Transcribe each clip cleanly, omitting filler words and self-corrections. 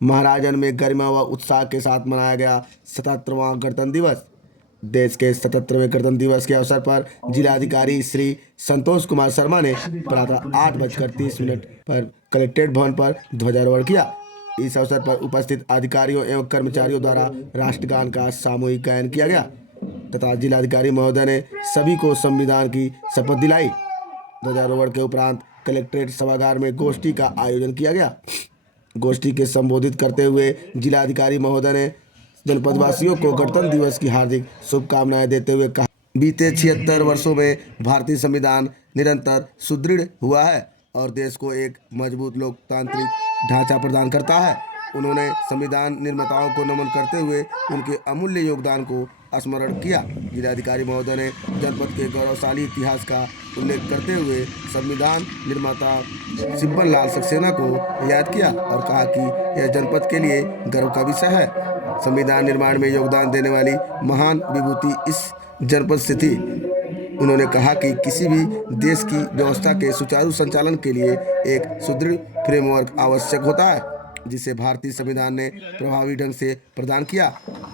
महाराजगंज में गरिमा व उत्साह के साथ मनाया गया 77वां गणतंत्र दिवस। देश के 77वें गणतंत्र दिवस के अवसर पर जिलाधिकारी श्री संतोष कुमार शर्मा ने प्रातः 8:30 पर कलेक्ट्रेट भवन पर ध्वजारोहण किया। इस अवसर पर उपस्थित अधिकारियों एवं कर्मचारियों द्वारा राष्ट्रगान का सामूहिक गायन किया गया तथा जिलाधिकारी महोदय ने सभी को संविधान की शपथ दिलाई। ध्वजारोहण के उपरांत कलेक्ट्रेट सभागार में गोष्ठी का आयोजन किया गया। गोष्ठी के संबोधित करते हुए जिलाधिकारी महोदय ने जनपदवासियों को गणतंत्र दिवस की हार्दिक शुभकामनाएं देते हुए कहा, बीते 76 वर्षों में भारतीय संविधान निरंतर सुदृढ़ हुआ है और देश को एक मजबूत लोकतांत्रिक ढांचा प्रदान करता है। उन्होंने संविधान निर्माताओं को नमन करते हुए उनके अमूल्य योगदान को स्मरण किया। जिलाधिकारी महोदय ने जनपद के गौरवशाली इतिहास का उल्लेख करते हुए संविधान निर्माता सिब्बन लाल सक्सेना को याद किया और कहा कि यह जनपद के लिए गर्व का विषय है। संविधान निर्माण में योगदान देने वाली महान विभूति इस जनपद से थी। उन्होंने कहा कि किसी भी देश की व्यवस्था के सुचारू संचालन के लिए एक सुदृढ़ फ्रेमवर्क आवश्यक होता है, जिसे भारतीय संविधान ने प्रभावी ढंग से प्रदान किया।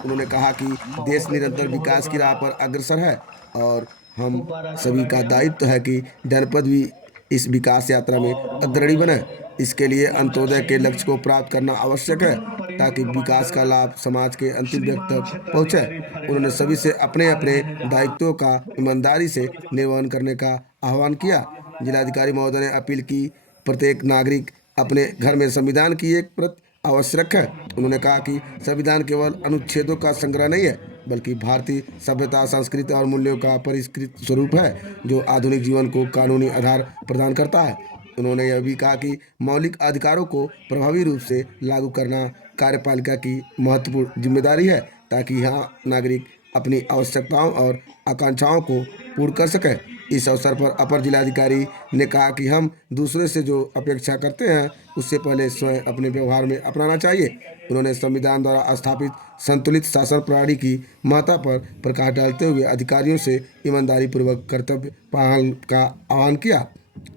उन्होंने कहा कि देश निरंतर विकास की राह पर अग्रसर है और हम सभी का दायित्व है कि जनपद भी इस विकास यात्रा में अग्रणी बने। इसके लिए अंत्योदय के लक्ष्य को प्राप्त करना आवश्यक है ताकि विकास का लाभ समाज के अंतिम व्यक्ति तक पहुंचे। उन्होंने सभी से अपने अपने दायित्वों का ईमानदारी से निर्वहन करने का आह्वान किया। जिलाधिकारी महोदय ने अपील की प्रत्येक नागरिक अपने घर में संविधान की एक प्रति अवश्य रखें। उन्होंने कहा कि संविधान केवल अनुच्छेदों का संग्रह नहीं है, बल्कि भारतीय सभ्यता, संस्कृति और मूल्यों का परिष्कृत स्वरूप है जो आधुनिक जीवन को कानूनी आधार प्रदान करता है। उन्होंने यह भी कहा कि मौलिक अधिकारों को प्रभावी रूप से लागू करना कार्यपालिका की महत्वपूर्ण जिम्मेदारी है ताकि यहाँ नागरिक अपनी आवश्यकताओं और आकांक्षाओं को पूर्ण कर सकें। इस अवसर पर अपर जिलाधिकारी ने कहा कि हम दूसरे से जो अपेक्षा करते हैं उससे पहले स्वयं अपने व्यवहार में अपनाना चाहिए। उन्होंने संविधान द्वारा स्थापित संतुलित शासन प्रणाली की महत्ता पर प्रकाश डालते हुए अधिकारियों से ईमानदारी पूर्वक कर्तव्य पालन का आह्वान किया।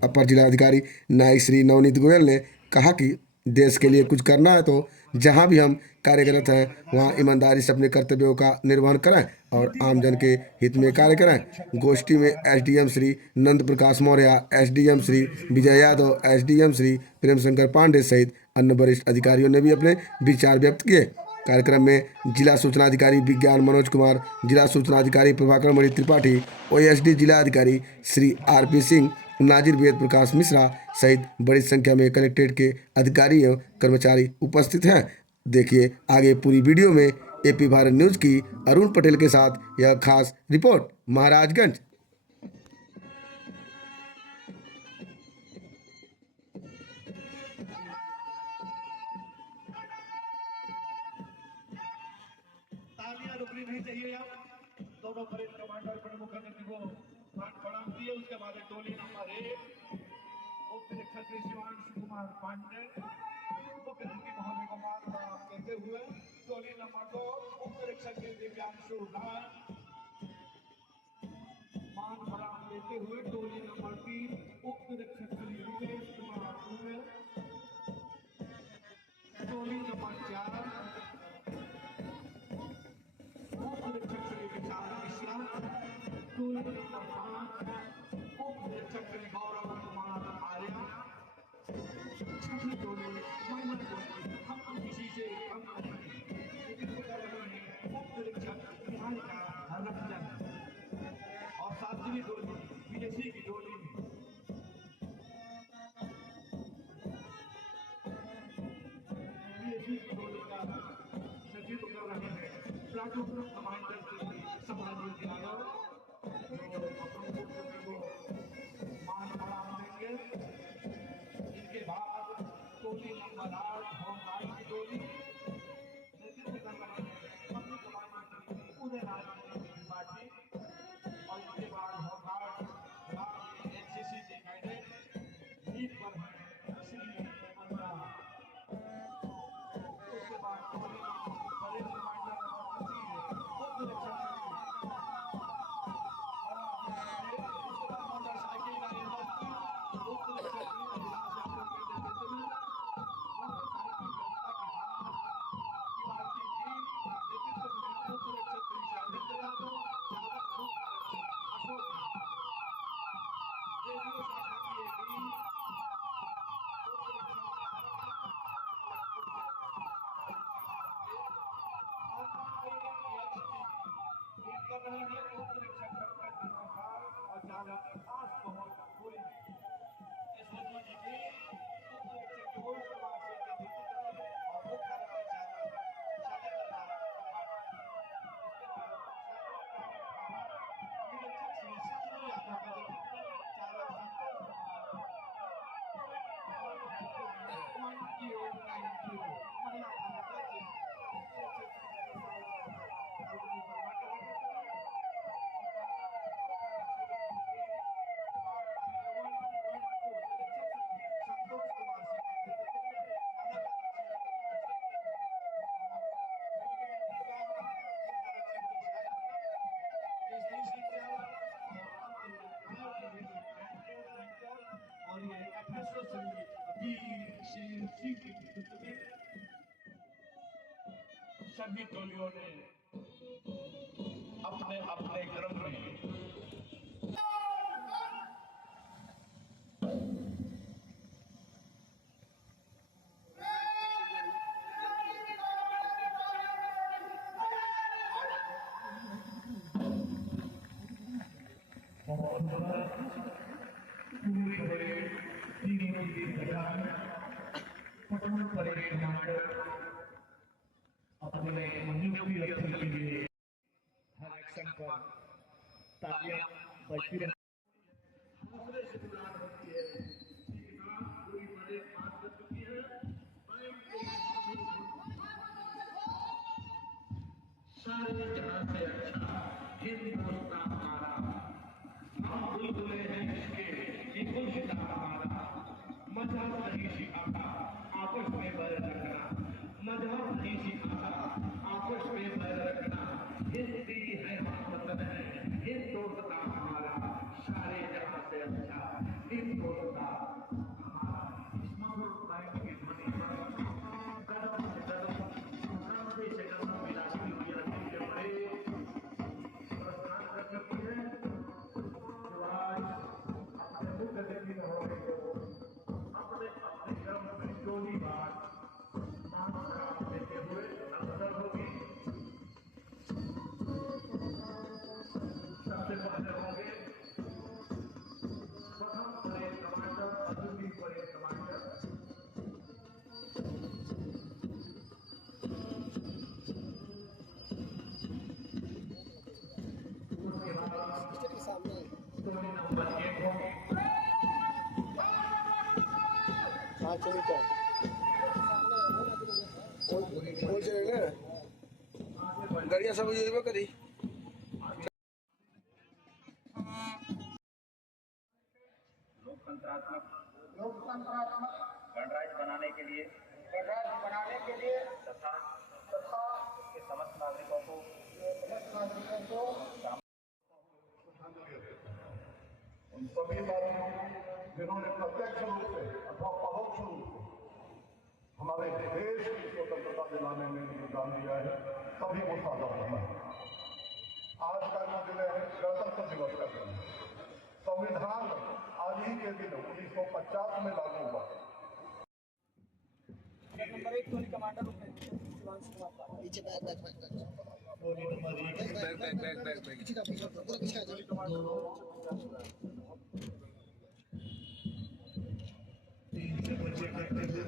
अपर जिलाधिकारी न्यायिक श्री नवनीत गोयल ने कहा कि देश के लिए कुछ करना है तो जहां भी हम कार्यरत हैं वहां ईमानदारी से अपने कर्तव्यों का निर्वहन करें और आमजन के हित में कार्य करें। गोष्ठी में एसडीएम श्री नंद प्रकाश मौर्य, एसडीएम श्री विजय यादव, एसडीएम श्री प्रेम शंकर पांडे सहित अन्य वरिष्ठ अधिकारियों ने भी अपने विचार व्यक्त किए। कार्यक्रम में जिला सूचना अधिकारी विज्ञान मनोज कुमार, जिला सूचना अधिकारी प्रभाकर मणि त्रिपाठी, ओएसडी जिला अधिकारी श्री आरपी सिंह, नाजिर वेद प्रकाश मिश्रा सहित बड़ी संख्या में कलेक्ट्रेट के अधिकारी एवं कर्मचारी उपस्थित हैं। देखिए आगे पूरी वीडियो में एपी भारत न्यूज की अरुण पटेल के साथ यह खास रिपोर्ट महाराजगंज। तालियां रुकनी नहीं चाहिए। अब दोनों परेड कमांडर प्रमुख अतिथि को प्रणाम किए। उसके बाद टोली नंबर 1 उप निरीक्षक श्री शिवांशु कुमार पांडे मुख्य अतिथि महोदय को मान प्रणाम करते हुए टोली नंबर 2 उप निरीक्षक श्री दिव्यांशु राय मान प्रणाम देते हुए टोली नंबर 3 उप निरीक्षक श्री रितेश कुमार दुबे, टोली नंबर 4 उप-निरीक्षक श्री गौरव कुमार आर्य, छठी टोली महिला टोली हम किसी से कम नहीं, लेकिन कर रहे हैं उप-निरीक्षक निहारिका रंजन और 7वीं टोली विदेशी की टोली का नेतृत्व कर रहे हैं प्लाटून कमांडर श्री संभाजी यादव जो मान प्रणाम देंगे। इनके बाद टोली नंबर 8 होमगार्ड की टोली नेतृत्व कर रहे हैं पब्लिक कमांडर श्री उदयराज त्रिपाठी और इसके बाद होमगार्ड एनसीसी के कैडेट लीड पर हैं श्री अन्ना। उसके बाद टोली परेड कमांडर नंबर 3 उप निरीक्षक वीर शेर सिंह के नेतृत्व में सभी टोलियों ने अपने अपने क्रम में अपने नियुक्ति रखने के लिए हर एक्शन पर तालियां बजती रहती सारे जहां से अच्छा हिंदुस्तान हमारा, हम बुलबुले हैं इसके, ये गुलसिता हमारा। मजहब नहीं सिखाता आपस में बैर रखना, मजहब नहीं सिखाता आपस में बैर रखना। हिंदी है हम वतन है, हिंदुस्तान हमारा, सारे जहां से अच्छा हिंदुस्तान हमारा। इस मधुर गायन की ध्वनि पर कदम से कदम, कंधे से कंधा मिलाती हुई रखी के बड़े प्रस्थान कर चुकी है, जो आज अपने मुख्य अतिथि महोदय को अपने अपने क्रम में जोड़ी बात मान सलाम देते हुए अवसर होगी। सबसे पहले होंगे प्रथम परेड कमांडर, अदुल्ली परेड कमांडर। उसके बाद टोली नंबर 1 होंगे। हाँ चलिए तो बोल चले ना गाड़ियाँ सब ये करी लोकतंत्रात्मक गणराज्य बनाने के लिए तथा के समस्त नागरिकों को उन सभी साथियों जिन्होंने प्रत्यक्ष रूप से अथवा परोक्ष रूप से हमारे देश की स्वतंत्रता दिलाने में योगदान दिया है, सभी को साझा करना है। आज का जो दिन है गणतंत्र दिवस का दिन है। संविधान आज ही के दिन 1950 में लागू हुआ। नंबर 1 टोली कमांडर शिवांश कुमार पीछे टोली नंबर 1 पीछे का पूरा पीछे आ जाओ। 3 से बच्चे करते हुए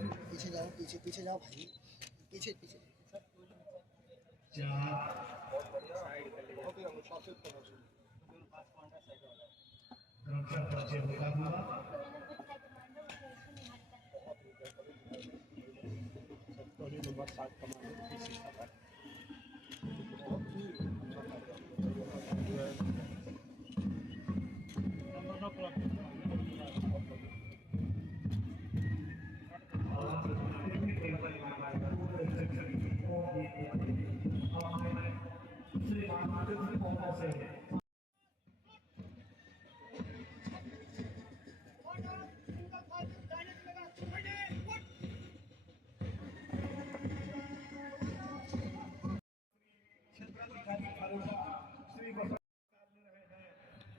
पीछे जाओ भाई, पीछे 4 रक्षा बच्चे होगा हुआ। टोली नंबर 7 कमांडर पीछे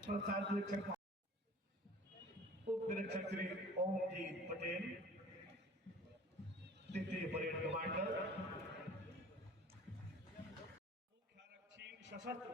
संसार निरीक्षक उप निरीक्षक श्री ओमजीत पटेल, द्वितीय परेड कमांडर, मुख्य आरक्षी सशस्त्र